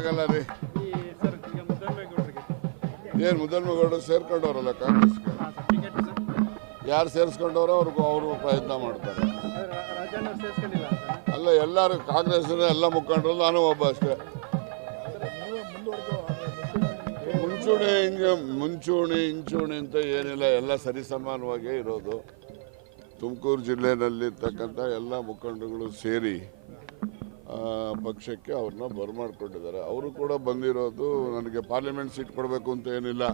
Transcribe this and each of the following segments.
ಆಗಲ್ಲ ರೀ. ಏನು ಸೇರ್ಕೊಂಡವ್ರಲ್ಲ ಕಾಂಗ್ರೆಸ್ಗೆ? ಹಾಂ ಸರ್ ಟಿಕೆಟ್ ಯಾರು ಸೇರಿಸ್ಕೊಂಡವ್ರೋ ಅವ್ರಿಗೂ ಅವರು ಪ್ರಯತ್ನ ಮಾಡ್ತಾರೆ. ಅಲ್ಲ ಎಲ್ಲರೂ ಕಾಂಗ್ರೆಸ್ನ ಎಲ್ಲ ಮುಖಂಡರು ನಾನು ಒಬ್ಬ ಅಷ್ಟೇ. ಮುಂಚೂಣಿ ಹಿಂಗೆ ಮುಂಚೂಣಿ ಇಂಚೂಣಿ ಅಂತ ಏನಿಲ್ಲ ಎಲ್ಲ ಸರಿಸಮಾನವಾಗೇ ಇರೋದು. ತುಮಕೂರು ಜಿಲ್ಲೆಯಲ್ಲಿರ್ತಕ್ಕಂಥ ಎಲ್ಲ ಮುಖಂಡಗಳು ಸೇರಿ ಪಕ್ಷಕ್ಕೆ ಅವ್ರನ್ನ ಬರ್ಮಾಡ್ಕೊಂಡಿದ್ದಾರೆ. ಅವರು ಕೂಡ ಬಂದಿರೋದು ನನಗೆ ಪಾರ್ಲಿಮೆಂಟ್ ಸೀಟ್ ಕೊಡಬೇಕು ಅಂತ ಏನಿಲ್ಲ.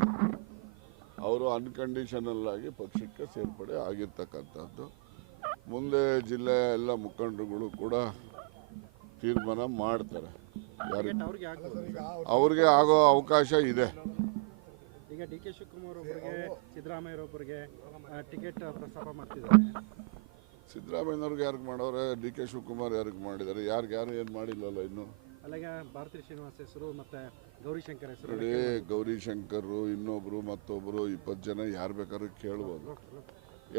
ಅವರು ಅನ್ಕಂಡೀಷನಲ್ ಆಗಿ ಪಕ್ಷಕ್ಕೆ ಸೇರ್ಪಡೆ ಆಗಿರ್ತಕ್ಕಂಥದ್ದು. ಮುಂದೆ ಜಿಲ್ಲೆಯ ಎಲ್ಲ ಮುಖಂಡರುಗಳು ಕೂಡ ತೀರ್ಮಾನ ಮಾಡ್ತಾರೆ. ಅವ್ರಿಗೆ ಆಗೋ ಅವಕಾಶ ಇದೆ. ಈಗ ಡಿ ಕೆ ಶಿವಕುಮಾರ್ ಒಬ್ಬರಿಗೆ ಸಿದ್ದರಾಮಯ್ಯ ಒಬ್ಬರಿಗೆ ಟಿಕೆಟ್ ಪ್ರಸ್ತಾಪ ಮಾಡ್ತಿದ್ದಾರೆ. ಸಿದ್ದರಾಮಯ್ಯನವ್ರಿಗೆ ಯಾರಿಗೆ ಮಾಡೋರೆ? ಡಿ ಕೆ ಶಿವಕುಮಾರ್ ಯಾರಿಗೆ ಮಾಡಿದ್ದಾರೆ ಯಾರಿಗೆ ಯಾರು ಏನು ಮಾಡಿಲ್ಲಲ್ಲ ಇನ್ನು? ಅಲ್ಲಿಗೆ ಭಾರತೀಯ ಶ್ರೀನಿವಾಸ್ ಹೆಸರು ಮತ್ತೆ ಗೌರಿಶಂಕರ್ ಹೆಸರು ನೋಡಿ ಗೌರಿಶಂಕರ್ ಇನ್ನೊಬ್ರು ಮತ್ತೊಬ್ರು ಇಪ್ಪತ್ತು ಜನ ಯಾರು ಬೇಕಾದ್ರೂ ಕೇಳ್ಬೋದು.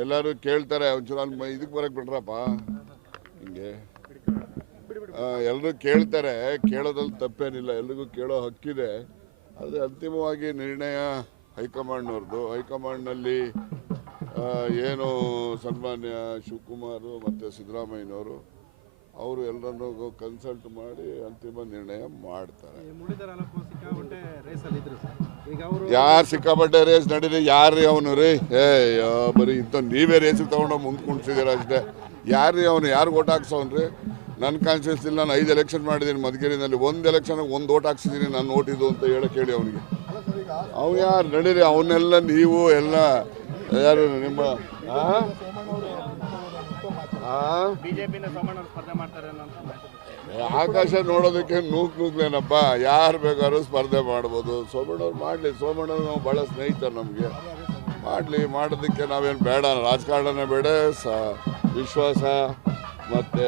ಎಲ್ಲರೂ ಕೇಳ್ತಾರೆ ಒಂಚೂರು ಅಲ್ಲಿ ಇದಕ್ಕೆ ಬರಕ್ಕೆ ಬಿಡ್ರಪ್ಪ. ಹಿಂಗೆ. ಎಲ್ಲರೂ ಕೇಳ್ತಾರೆ ಕೇಳೋದ್ರಲ್ಲಿ ತಪ್ಪೇನಿಲ್ಲ ಎಲ್ರಿಗೂ ಕೇಳೋ ಹಕ್ಕಿದೆ. ಆದರೆ ಅಂತಿಮವಾಗಿ ನಿರ್ಣಯ ಹೈಕಮಾಂಡ್ನವ್ರದ್ದು ಹೈಕಮಾಂಡ್ನಲ್ಲಿ ಏನು ಸನ್ಮಾನ್ಯ ಶಿವಕುಮಾರ್ ಮತ್ತು ಸಿದ್ದರಾಮಯ್ಯನವರು ಅವರು ಎಲ್ಲರನ್ನೂ ಕನ್ಸಲ್ಟ್ ಮಾಡಿ ಅಂತಿಮ ನಿರ್ಣಯ ಮಾಡ್ತಾರೆ. ಯಾರು ಸಿಕ್ಕಾಪಟ್ಟೆ ರೇಸ್ ನಡೀರಿ ಯಾರು ಅವನು ರೀ? ಏ ಯಾ, ಬರೀ ಇಂಥ ನೀವೇ ರೇಸಿಗೆ ತೊಗೊಂಡು ಮುಂದೆ ಕುಣಿಸಿದ್ದೀರ ಅಷ್ಟೇ. ಯಾರು ಅವನು? ಯಾರು ಓಟ್ ಹಾಕ್ಸೋನ್ರಿ ನನ್ನ ಕಾನ್ಸ್ಟಿಟ್ಯೂನ್ಸಿಲಿ ನಾನು ಐದು ಎಲೆಕ್ಷನ್ ಮಾಡಿದ್ದೀನಿ ಮಧುಗಿರಿನಲ್ಲಿ ಒಂದು ಎಲೆಕ್ಷನ್ ಒಂದು ಓಟ್ ಹಾಕ್ಸಿದ್ದೀನಿ ನಾನು ಓಟಿದ್ದು ಅಂತ ಹೇಳಕ್ಕೆ ಹೇಳಿ ಅವನಿಗೆ. ಅವ್ನು ಯಾರು ನಡೀರಿ ಅವನ್ನೆಲ್ಲ ನೀವು ಎಲ್ಲ ಯಾರು ನಿಮ್ಮ ಆಕಾಶ ನೋಡೋದಕ್ಕೆ ನೂಕ್ ನೂಕ್ಲೇನಪ್ಪ? ಯಾರು ಬೇಕಾದ್ರೂ ಸ್ಪರ್ಧೆ ಮಾಡ್ಬೋದು. ಸೋಮಣ್ಣವ್ರು ಮಾಡಲಿ ಸೋಮಣ್ಣವ್ರು ನಾವು ಭಾಳ ಸ್ನೇಹಿತರು ನಮಗೆ. ಮಾಡಲಿ ಮಾಡೋದಕ್ಕೆ ನಾವೇನು ಬೇಡ. ರಾಜಕಾರಣನೇ ಬೇಡ ಸ ವಿಶ್ವಾಸ ಮತ್ತು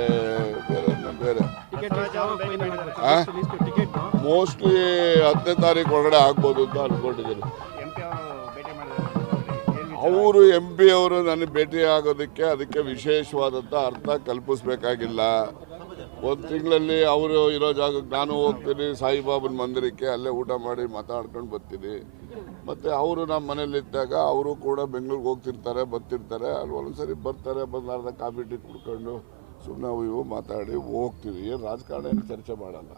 ಬೇರೆ ಬೇರೆ. ಮೋಸ್ಟ್ಲಿ ಹತ್ತನೇ ತಾರೀಕು ಒಳಗಡೆ ಆಗ್ಬೋದು ಅಂತ ಅಂದ್ಕೊಂಡಿದ್ದೀನಿ ಅವರು ಎಂ ಪಿ ಅವರು ನನಗೆ ಭೇಟಿ ಆಗೋದಕ್ಕೆ ಅದಕ್ಕೆ ವಿಶೇಷವಾದಂಥ ಅರ್ಥ ಕಲ್ಪಿಸ್ಬೇಕಾಗಿಲ್ಲ. ಒಂದು ತಿಂಗಳಲ್ಲಿ ಅವರು ಇರೋ ಜಾಗಕ್ಕೆ ನಾನು ಹೋಗ್ತೀನಿ, ಸಾಯಿಬಾಬನ ಮಂದಿರಕ್ಕೆ ಅಲ್ಲೇ ಊಟ ಮಾಡಿ ಮಾತಾಡ್ಕೊಂಡು ಬರ್ತೀನಿ. ಮತ್ತು ಅವರು ನಮ್ಮ ಮನೇಲಿದ್ದಾಗ ಅವರು ಕೂಡ ಬೆಂಗಳೂರಿಗೆ ಹೋಗ್ತಿರ್ತಾರೆ, ಬರ್ತಿರ್ತಾರೆ. ಅಲ್ಲಿ ಒಂದೊಂದ್ಸರಿ ಬರ್ತಾರೆ, ಬಂದು ಅರ್ಧ ಕಾಫಿ, ಟೀ ಕುಡ್ಕೊಂಡು ಸುಮ್ಮನೆ ಇವು ಮಾತಾಡಿ ಹೋಗ್ತೀವಿ. ಏನು ರಾಜಕಾರಣ ಏನು ಚರ್ಚೆ ಮಾಡಲ್ಲ.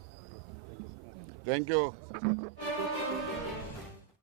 Thank you